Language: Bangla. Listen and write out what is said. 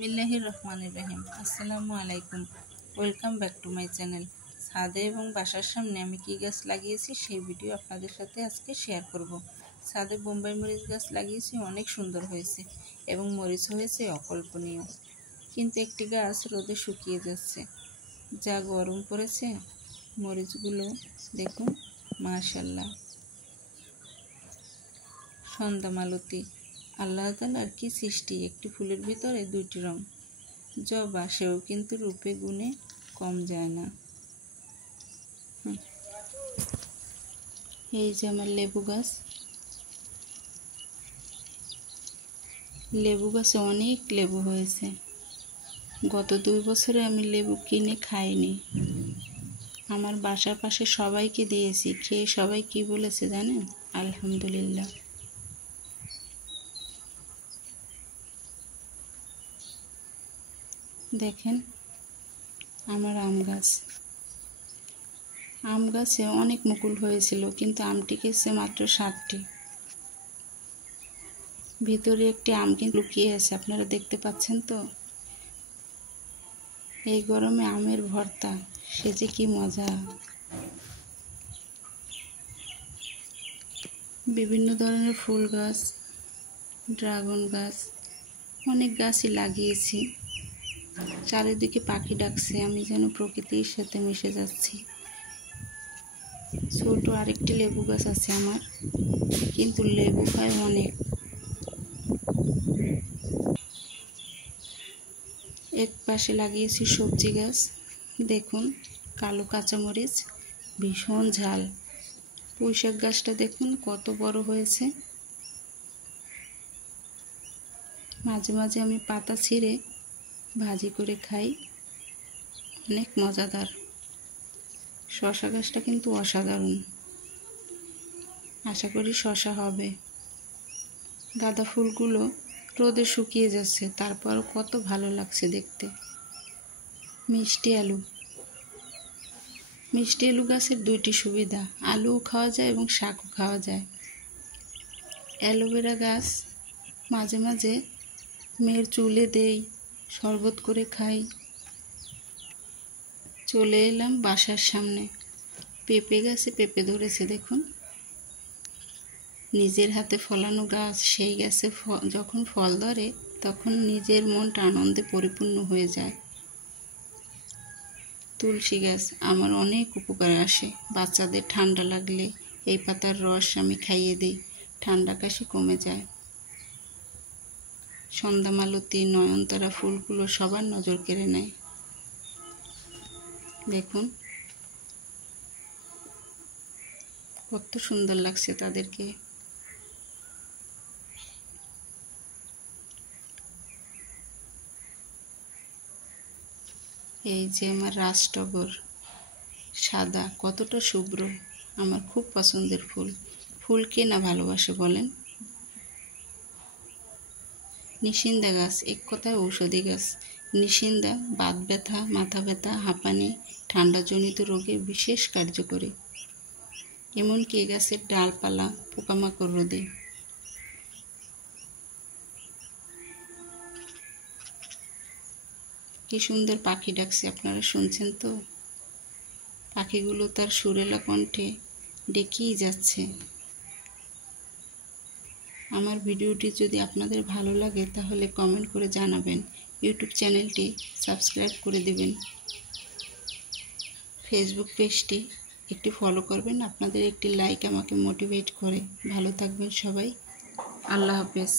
বিসমিল্লাহির রহমানির রহিম। আসসালামু আলাইকুম, welcome back to my channel. ছাদে এবং বাসার সামনে আমি কি গাছ লাগিয়েছি সেই ভিডিও আপনাদের সাথে আজকে শেয়ার করব। ছাদে বোম্বাই মরিচ গাছ লাগিয়েছি, অনেক সুন্দর হয়েছে এবং মরিচ হয়েছে অকল্পনীয়। কিন্তু একটি গাছ রোদে শুকিয়ে যাচ্ছে, যা গরম পড়েছে। মরিচগুলো দেখুন, মাশাআল্লাহ, সন্ধ্যা মালতী। আল্লাহ তাআলার কি সৃষ্টি! একটি ফুলের ভিতরে দুইটি রং। জবা, সেও কিন্তু রূপে গুণে কম যায় না। এই যে আমার লেবু গাছ, লেবু গাছে অনেক লেবু হয়েছে। গত 2 বছরে আমি লেবু কিনে খাইনি। আমার বাসার পাশে সবাইকে দিয়েছি, খেয়ে সবাই কি বলেছে জানেন? আলহামদুলিল্লাহ। দেখেন আমার আম গাছে অনেক মুকুল হয়েছিল, কিন্তু আম টিকেছে মাত্র 7টি। ভিতরে একটি আম কিন্তু লুকিয়ে আছে, আপনারা দেখতে পাচ্ছেন তো? এই গরমে আমের ভর্তা, সে যে কি মজা! বিভিন্ন ধরনের ফুল গাছ, ড্রাগন গাছ, অনেক গাছই লাগিয়েছি। চারিদিকে পাখি ডাকছে, আমি যেন প্রকৃতির সাথে মিশে যাচ্ছি। ছোট আরেকটি লেবু গাছ আছে আমার, কিন্তু লেবু হয় অনেক। এক পাশে লাগিয়েছি সবজি গাছ, দেখুন কালো কাঁচামরিচ, ভীষণ ঝাল। পুঁইশাক গাছটা দেখুন কত বড় হয়েছে। মাঝে মাঝে আমি পাতা ছিঁড়ে ভাজি করে খাই, অনেক মজাদার। শসা গাছটা কিন্তু অসাধারণ, আশা করি শসা হবে। গাঁদা ফুলগুলো রোদে শুকিয়ে যাচ্ছে, তারপরও কত ভালো লাগছে দেখতে। মিষ্টি আলু গাছের 2টি সুবিধা, আলুও খাওয়া যায় এবং শাকও খাওয়া যায়। অ্যালোভেরা গাছ মাঝে মাঝে মেয়ের চুলে দেই, শরবত করে খাই। চলে এলাম বাসার সামনে, পেঁপে গাছে পেঁপে ধরেছে দেখুন। নিজের হাতে ফলানো গাছ, সেই গাছে যখন ফল ধরে তখন নিজের মনটা আনন্দে পরিপূর্ণ হয়ে যায়। তুলসী গাছ আমার অনেক উপকারে আসে। বাচ্চাদের ঠান্ডা লাগলে এই পাতার রস আমি খাইয়ে দিই, ঠান্ডা কাশি কমে যায়। সন্ধ্যা মালতী, নয়নতারা ফুলগুলো সবার নজর কেড়ে নেয়। দেখুন কত সুন্দর লাগছে তাদেরকে। এই যে আমার রাজটগর, সাদা, কতটা শুভ্র, আমার খুব পছন্দের ফুল। ফুল কে না ভালোবাসে বলেন? নিশিন্দা গাছ এক কথায় ঔষধি গাছ। নিশিন্দা বাত ব্যথা, মাথা ব্যথা, হাঁপানি, ঠান্ডাজনিত রোগে বিশেষ কার্যকরী। এমনকি এ গাছের ডালপালা পোকামাকড় রোধে। কি সুন্দর পাখি ডাকছে, আপনারা শুনছেন তো? পাখিগুলো তার সুরেলা কণ্ঠে ডেকেই যাচ্ছে। আমার ভিডিওটি যদি আপনাদের ভালো লাগে তাহলে কমেন্ট করে জানাবেন। ইউটিউব চ্যানেলটি সাবস্ক্রাইব করে দিবেন। ফেসবুক পেজটি একটি ফলো করবেন, আপনাদের একটি লাইক আমাকে মোটিভেট করে। ভালো থাকবেন সবাই, আল্লাহ হাফেজ।